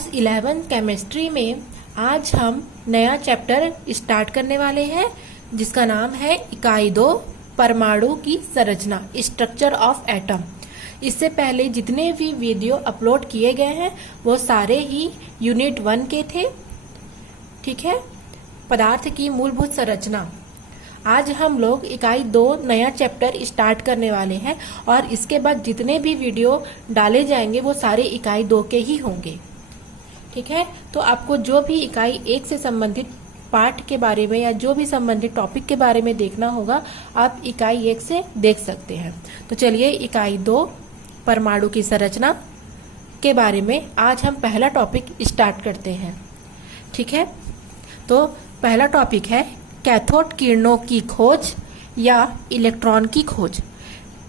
Class 11 chemistry में आज हम नया चैप्टर स्टार्ट करने वाले हैं जिसका नाम है इकाई 2 परमाणु की संरचना, स्ट्रक्चर ऑफ एटम। इससे पहले जितने भी वीडियो अपलोड किए गए हैं वो सारे ही यूनिट 1 के थे। ठीक है, पदार्थ की मूलभूत संरचना। आज हम लोग इकाई 2 नया चैप्टर स्टार्ट करने वाले हैं और इसके बाद जितने भी वीडियो डाले जाएंगे वो सारे इकाई 2 के ही होंगे। ठीक है, तो आपको जो भी इकाई 1 से संबंधित पाठ के बारे में या जो भी संबंधित टॉपिक के बारे में देखना होगा आप इकाई 1 से देख सकते हैं। तो चलिए इकाई 2 परमाणु की संरचना के बारे में आज हम पहला टॉपिक स्टार्ट करते हैं। ठीक है, तो पहला टॉपिक है कैथोड किरणों की खोज या इलेक्ट्रॉन की खोज।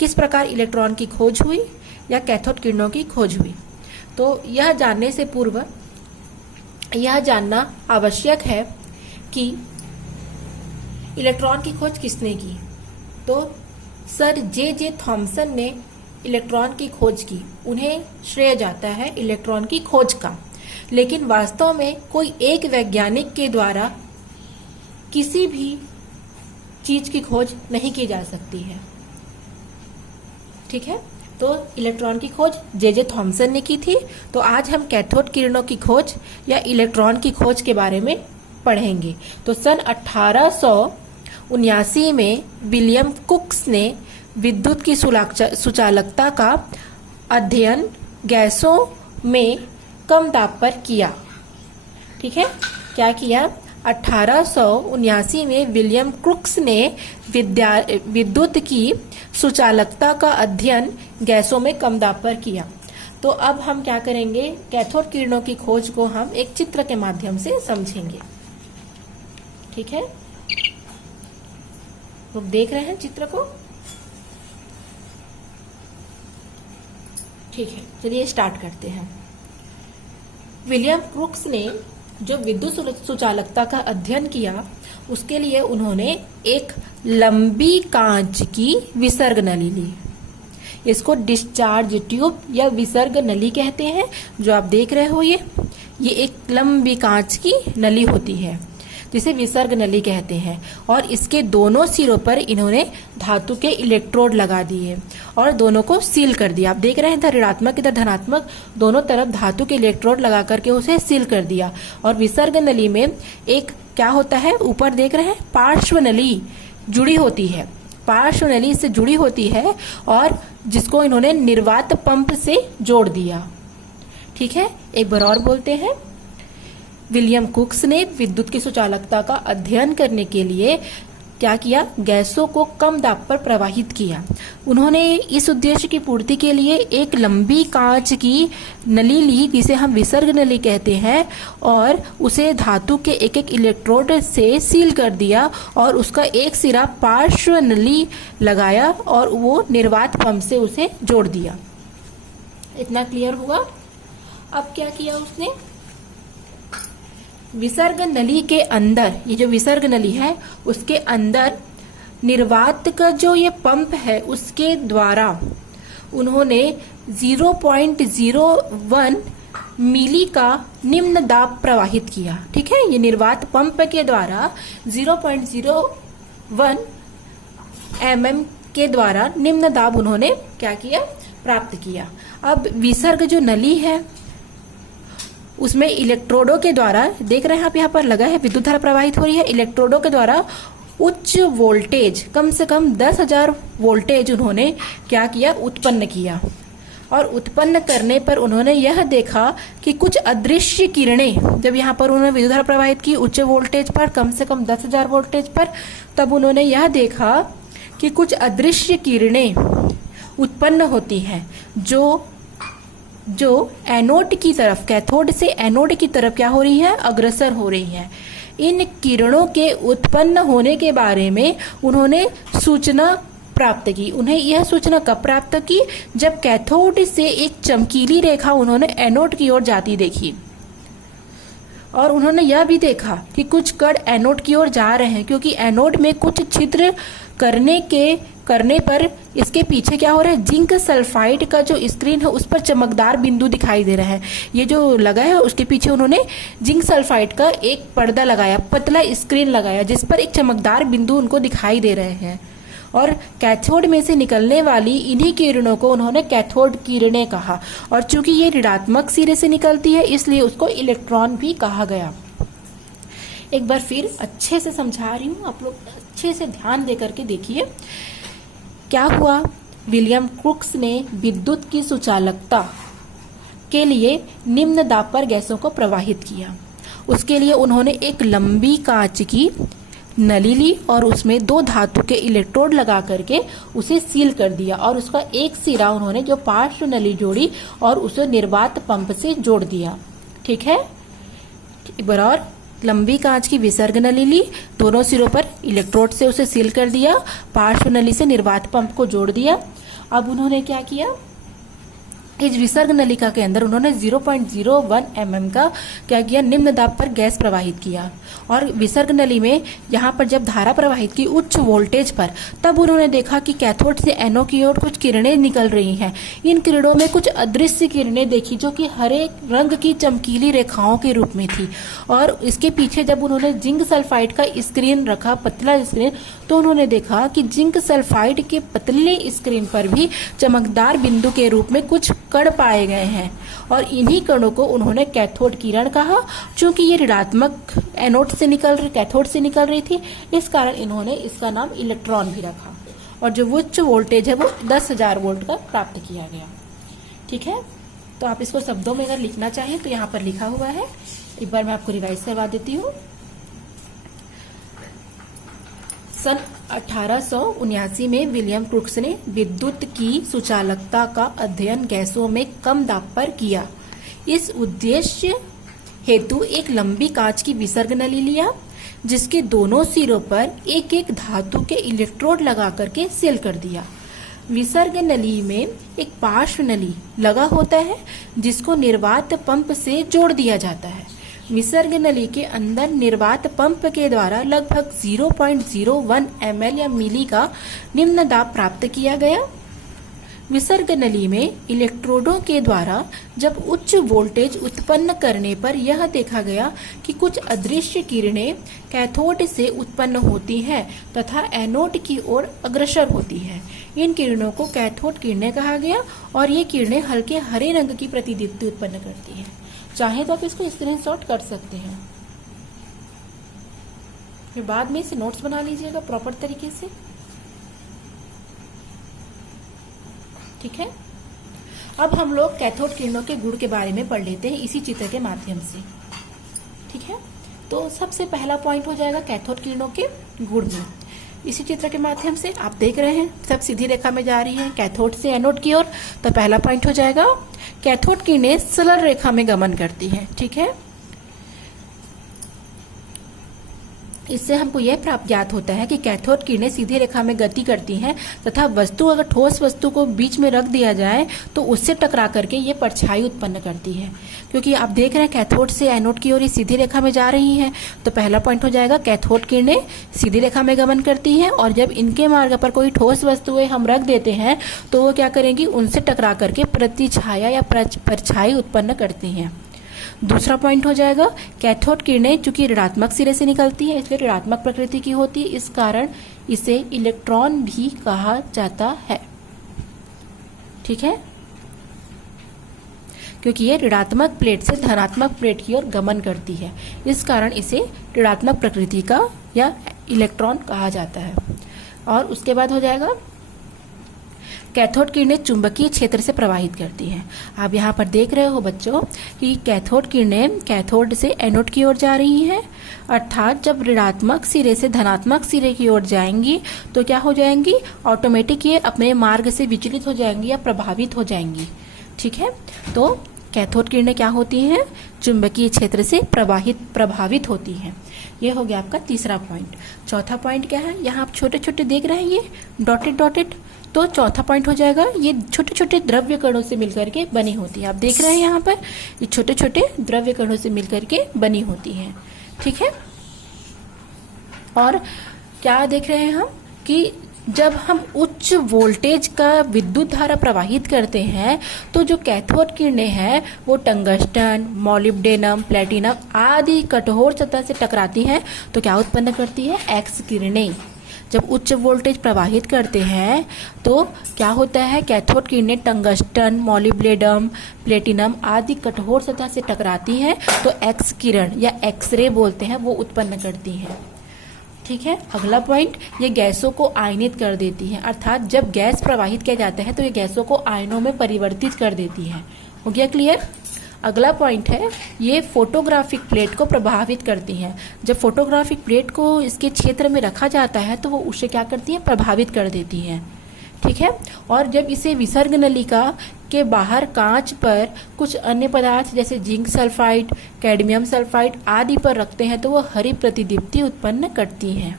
किस प्रकार इलेक्ट्रॉन की खोज हुई या कैथोड किरणों की खोज हुई। तो यह जानने से पूर्व यह जानना आवश्यक है कि इलेक्ट्रॉन की खोज किसने की। तो सर जे थॉमसन ने इलेक्ट्रॉन की खोज की, उन्हें श्रेय जाता है इलेक्ट्रॉन की खोज का। लेकिन वास्तव में कोई एक वैज्ञानिक के द्वारा किसी भी चीज की खोज नहीं की जा सकती है। ठीक है, तो इलेक्ट्रॉन की खोज जे थॉमसन ने की थी। तो आज हम कैथोड किरणों की खोज या इलेक्ट्रॉन की खोज के बारे में पढ़ेंगे। तो सन 1879 में विलियम कुक्स ने विद्युत की सुचालकता का अध्ययन गैसों में कम दाब पर किया। ठीक है, क्या किया? 1879 में विलियम क्रुक्स ने विद्युत की सुचालकता का अध्ययन गैसों में कम दाब पर किया। तो अब हम क्या करेंगे, कैथोड किरणों की खोज को हम एक चित्र के माध्यम से समझेंगे। ठीक है, लोग देख रहे हैं चित्र को। ठीक है, चलिए स्टार्ट करते हैं। विलियम क्रुक्स ने जो विद्युत सुचालकता का अध्ययन किया उसके लिए उन्होंने एक लंबी कांच की विसर्ग नली ली। इसको डिस्चार्ज ट्यूब या विसर्ग नली कहते हैं। जो आप देख रहे हो ये एक लंबी कांच की नली होती है जिसे विसर्ग नली कहते हैं। और इसके दोनों सिरों पर इन्होंने धातु के इलेक्ट्रोड लगा दिए और दोनों को सील कर दिया। आप देख रहे हैं इधर ऋणात्मक इधर धनात्मक, दोनों तरफ धातु के इलेक्ट्रोड लगा करके उसे सील कर दिया। और विसर्ग नली में एक क्या होता है, ऊपर देख रहे हैं पार्श्व नली जुड़ी होती है, पार्श्व नली से जुड़ी होती है और जिसको इन्होंने निर्वात पंप से जोड़ दिया। ठीक है, एक बार और बोलते हैं। विलियम कुक्स ने विद्युत की सुचालकता का अध्ययन करने के लिए क्या किया, गैसों को कम दाब पर प्रवाहित किया। उन्होंने इस उद्देश्य की पूर्ति के लिए एक लंबी कांच की नली ली जिसे हम विसर्ग नली कहते हैं और उसे धातु के एक एक इलेक्ट्रोड से सील कर दिया और उसका एक सिरा पार्श्व नली लगाया और वो निर्वात पंप से उसे जोड़ दिया। इतना क्लियर हुआ। अब क्या किया उसने, विसर्ग नली के अंदर, ये जो विसर्ग नली है उसके अंदर निर्वात का जो ये पंप है उसके द्वारा उन्होंने 0.01 मिली का निम्न दाब प्रवाहित किया। ठीक है, ये निर्वात पंप के द्वारा 0.01 mm के द्वारा निम्न दाब उन्होंने क्या किया, प्राप्त किया। अब विसर्ग जो नली है उसमें इलेक्ट्रोडों के द्वारा, देख रहे हैं आप यहाँ पर लगा है विद्युत धारा प्रवाहित हो रही है। इलेक्ट्रोडों के द्वारा उच्च वोल्टेज, कम से कम 10,000 वोल्टेज उन्होंने क्या किया, उत्पन्न किया। और उत्पन्न करने पर उन्होंने यह देखा कि कुछ अदृश्य किरणें, जब यहाँ पर उन्होंने विद्युत धारा प्रवाहित की उच्च वोल्टेज पर, कम से कम 10,000 वोल्टेज पर, तब उन्होंने यह देखा कि कुछ अदृश्य किरणें उत्पन्न होती हैं जो एनोड की तरफ, कैथोड से एनोड की तरफ क्या हो रही है, अग्रसर हो रही है। इन किरणों के उत्पन्न होने के बारे में उन्होंने सूचना प्राप्त की। उन्हें यह सूचना कब प्राप्त की, जब कैथोड से एक चमकीली रेखा उन्होंने एनोड की ओर जाती देखी। और उन्होंने यह भी देखा कि कुछ कण एनोड की ओर जा रहे हैं क्योंकि एनोड में कुछ छिद्र करने के करने पर इसके पीछे क्या हो रहा है, जिंक सल्फाइड का जो स्क्रीन है उस पर चमकदार बिंदु दिखाई दे रहा है। ये जो लगा है उसके पीछे उन्होंने जिंक सल्फाइड का एक पर्दा लगाया, पतला स्क्रीन लगाया, जिस पर एक चमकदार बिंदु उनको दिखाई दे रहे हैं। और कैथोड में से निकलने वाली इन्हीं किरणों को उन्होंने कैथोड किरणें कहा। और चूंकि ये ऋणात्मक सिरे से निकलती है इसलिए उसको इलेक्ट्रॉन भी कहा गया। एक बार फिर अच्छे से समझा रही हूँ, आप लोग अच्छे से ध्यान दे करके देखिए क्या हुआ। विलियम क्रुक्स ने विद्युत की सुचालकता के लिए निम्न दाब पर गैसों को प्रवाहित किया। उसके लिए उन्होंने एक लंबी कांच की नली ली और उसमें 2 धातु के इलेक्ट्रोड लगा करके उसे सील कर दिया और उसका एक सिरा उन्होंने जो पार्श्व नली जोड़ी और उसे निर्वात पंप से जोड़ दिया। ठीक है, बराबर लंबी कांच की विसर्ग नली ली, दोनों सिरों पर इलेक्ट्रोड से उसे सील कर दिया, पार्श्व नली से निर्वात पंप को जोड़ दिया। अब उन्होंने क्या किया, इस विसर्ग नलिका के अंदर उन्होंने 0.01 mm का क्या किया, निम्न दाब पर गैस प्रवाहित किया। और विसर्ग नली में यहाँ पर जब धारा प्रवाहित की उच्च वोल्टेज पर, तब उन्होंने देखा कि कैथोड से एनोड की ओर कुछ किरणें निकल रही हैं। इन किरणों में कुछ अदृश्य किरणें देखी जो कि हरे रंग की चमकीली रेखाओं के रूप में थी। और इसके पीछे जब उन्होंने जिंक सल्फाइड का स्क्रीन रखा, पतला स्क्रीन, तो उन्होंने देखा कि जिंक सल्फाइड के पतले स्क्रीन पर भी चमकदार बिंदु के रूप में कुछ कण पाए गए हैं। और इन्हीं कणों को उन्होंने कैथोड किरण कहा। चूंकि ये ऋणात्मक एनोड से निकल रही, कैथोड से निकल रही थी, इस कारण इन्होंने इसका नाम इलेक्ट्रॉन भी रखा। और जो उच्च वोल्टेज है वो 10,000 वोल्ट का प्राप्त किया गया। ठीक है, तो आप इसको शब्दों में अगर लिखना चाहें तो यहाँ पर लिखा हुआ है, एक बार मैं आपको रिवाइज करवा देती हूँ। सन 1879 में विलियम क्रुक्स ने विद्युत की सुचालकता का अध्ययन गैसों में कम दाब पर किया। इस उद्देश्य हेतु एक लंबी कांच की विसर्ग नली लिया, जिसके दोनों सिरों पर एक एक धातु के इलेक्ट्रोड लगा करके सील कर दिया। विसर्ग नली में एक पार्श्व नली लगा होता है जिसको निर्वात पंप से जोड़ दिया जाता है। विसर्ग नली के अंदर निर्वात पंप के द्वारा लगभग 0.01 ml या मिली का निम्न दाब प्राप्त किया गया। विसर्ग नली में इलेक्ट्रोडों के द्वारा जब उच्च वोल्टेज उत्पन्न करने पर यह देखा गया कि कुछ अदृश्य किरणें कैथोड से उत्पन्न होती हैं तथा एनोड की ओर अग्रसर होती हैं। इन किरणों को कैथोड किरणें कहा गया और ये किरणें हल्के हरे रंग की प्रतिदीप्ति उत्पन्न करती हैं। चाहे तो आप इसको स्क्रीनशॉट कर सकते हैं, फिर बाद में इसे नोट्स बना लीजिएगा प्रॉपर तरीके से। ठीक है, अब हम लोग कैथोड किरणों के गुण के बारे में पढ़ लेते हैं इसी चित्र के माध्यम से। ठीक है, तो सबसे पहला पॉइंट हो जाएगा कैथोड किरणों के गुण में। इसी चित्र के माध्यम से आप देख रहे हैं सब सीधी रेखा में जा रही है कैथोड से एनोड की ओर। तो पहला पॉइंट हो जाएगा कैथोड किरणें सरल रेखा में गमन करती हैं। ठीक है, इससे हमको यह प्राप्त ज्ञात होता है कि कैथोड किरणें सीधी रेखा में गति करती हैं तथा वस्तु अगर ठोस वस्तु को बीच में रख दिया जाए तो उससे टकरा करके ये परछाई उत्पन्न करती है। क्योंकि आप देख रहे हैं कैथोड से एनोड की ओर ये सीधी रेखा में जा रही हैं, तो पहला पॉइंट हो जाएगा कैथोड किरणें सीधी रेखा में गमन करती हैं और जब इनके मार्ग पर कोई ठोस वस्तुएं हम रख देते हैं तो वो क्या करेंगी, उनसे टकरा करके प्रतिछाया या परछाई उत्पन्न करती हैं। दूसरा पॉइंट हो जाएगा कैथोड किरणें चूंकि ऋणात्मक सिरे से निकलती है इसलिए ऋणात्मक प्रकृति की होती है, इस कारण इसे इलेक्ट्रॉन भी कहा जाता है। ठीक है, क्योंकि ये ऋणात्मक प्लेट से धनात्मक प्लेट की ओर गमन करती है, इस कारण इसे ऋणात्मक प्रकृति का या इलेक्ट्रॉन कहा जाता है। और उसके बाद हो जाएगा कैथोड किरणें चुंबकीय क्षेत्र से प्रवाहित करती हैं। आप यहाँ पर देख रहे हो बच्चों कि कैथोड किरणें कैथोड से एनोड की ओर जा रही हैं, अर्थात जब ऋणात्मक सिरे से धनात्मक सिरे की ओर जाएंगी तो क्या हो जाएंगी, ऑटोमेटिक ये अपने मार्ग से विचलित हो जाएंगी या प्रभावित हो जाएंगी। ठीक है, तो कैथोड किरणें क्या होती हैं, चुंबकीय क्षेत्र से प्रभावित होती हैं। ये हो गया आपका तीसरा पॉइंट। चौथा पॉइंट क्या है, यहाँ आप छोटे छोटे देख रहे हैं ये डॉटेड, तो चौथा पॉइंट हो जाएगा ये छोटे छोटे द्रव्य कणों से मिलकर के बनी होती है। आप देख रहे हैं यहाँ पर ये छोटे छोटे द्रव्य कणों से मिलकर के बनी होती है। ठीक है, और क्या देख रहे हैं हम कि जब हम उच्च वोल्टेज का विद्युत धारा प्रवाहित करते हैं तो जो कैथोड किरणें हैं वो टंगस्टन, मॉलिब्डेनम, प्लेटिनम आदि कठोर सतह से टकराती हैं तो क्या उत्पन्न करती है? एक्स किरणें। जब उच्च वोल्टेज प्रवाहित करते हैं तो क्या होता है? कैथोड किरणें टंगस्टन, मॉलिब्डेनम, प्लेटिनम आदि कठोर सतह से टकराती हैं तो एक्स किरण या एक्सरे बोलते हैं वो उत्पन्न करती हैं। ठीक है। अगला पॉइंट, ये गैसों को आयनित कर देती है, अर्थात जब गैस प्रवाहित किया जाता है तो ये गैसों को आयनों में परिवर्तित कर देती है। हो गया क्लियर? अगला पॉइंट है, ये फोटोग्राफिक प्लेट को प्रभावित करती हैं। जब फोटोग्राफिक प्लेट को इसके क्षेत्र में रखा जाता है तो वो उसे क्या करती है? प्रभावित कर देती हैं। ठीक है। और जब इसे विसर्ग नलिका के बाहर कांच पर कुछ अन्य पदार्थ जैसे जिंक सल्फाइड, कैडमियम सल्फाइड आदि पर रखते हैं तो वो हरी प्रतिदीप्ति उत्पन्न करती हैं।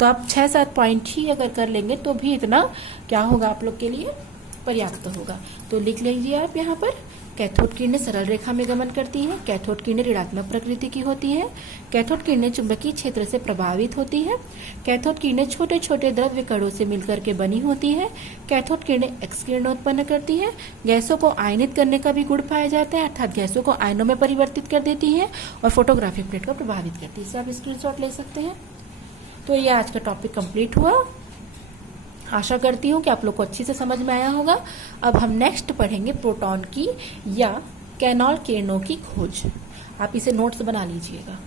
तो आप 6-7 पॉइंट ही अगर कर लेंगे तो भी इतना क्या होगा आप लोग के लिए? पर्याप्त होगा। तो लिख लीजिए आप यहाँ पर, कैथोड किरणें सरल रेखा में गमन करती हैं, कैथोड किरणें ऋणात्मक प्रकृति की होती हैं, कैथोड किरणें चुंबकीय क्षेत्र से प्रभावित होती हैं, कैथोड किरणें छोटे छोटे द्रव्य कणों से मिलकर के बनी होती हैं, कैथोड किरणें एक्स किरणें उत्पन्न करती हैं, गैसों को आयनित करने का भी गुण पाया जाता है, अर्थात गैसों को आयनों में परिवर्तित कर देती हैं और फोटोग्राफिक प्लेट को प्रभावित करती है। इसे आप स्क्रीनशॉट ले सकते हैं। तो ये आज का टॉपिक कंप्लीट हुआ। आशा करती हूँ कि आप लोग को अच्छी से समझ में आया होगा। अब हम नेक्स्ट पढ़ेंगे प्रोटॉन की या कैनॉल किरणों की खोज। आप इसे नोट्स बना लीजिएगा।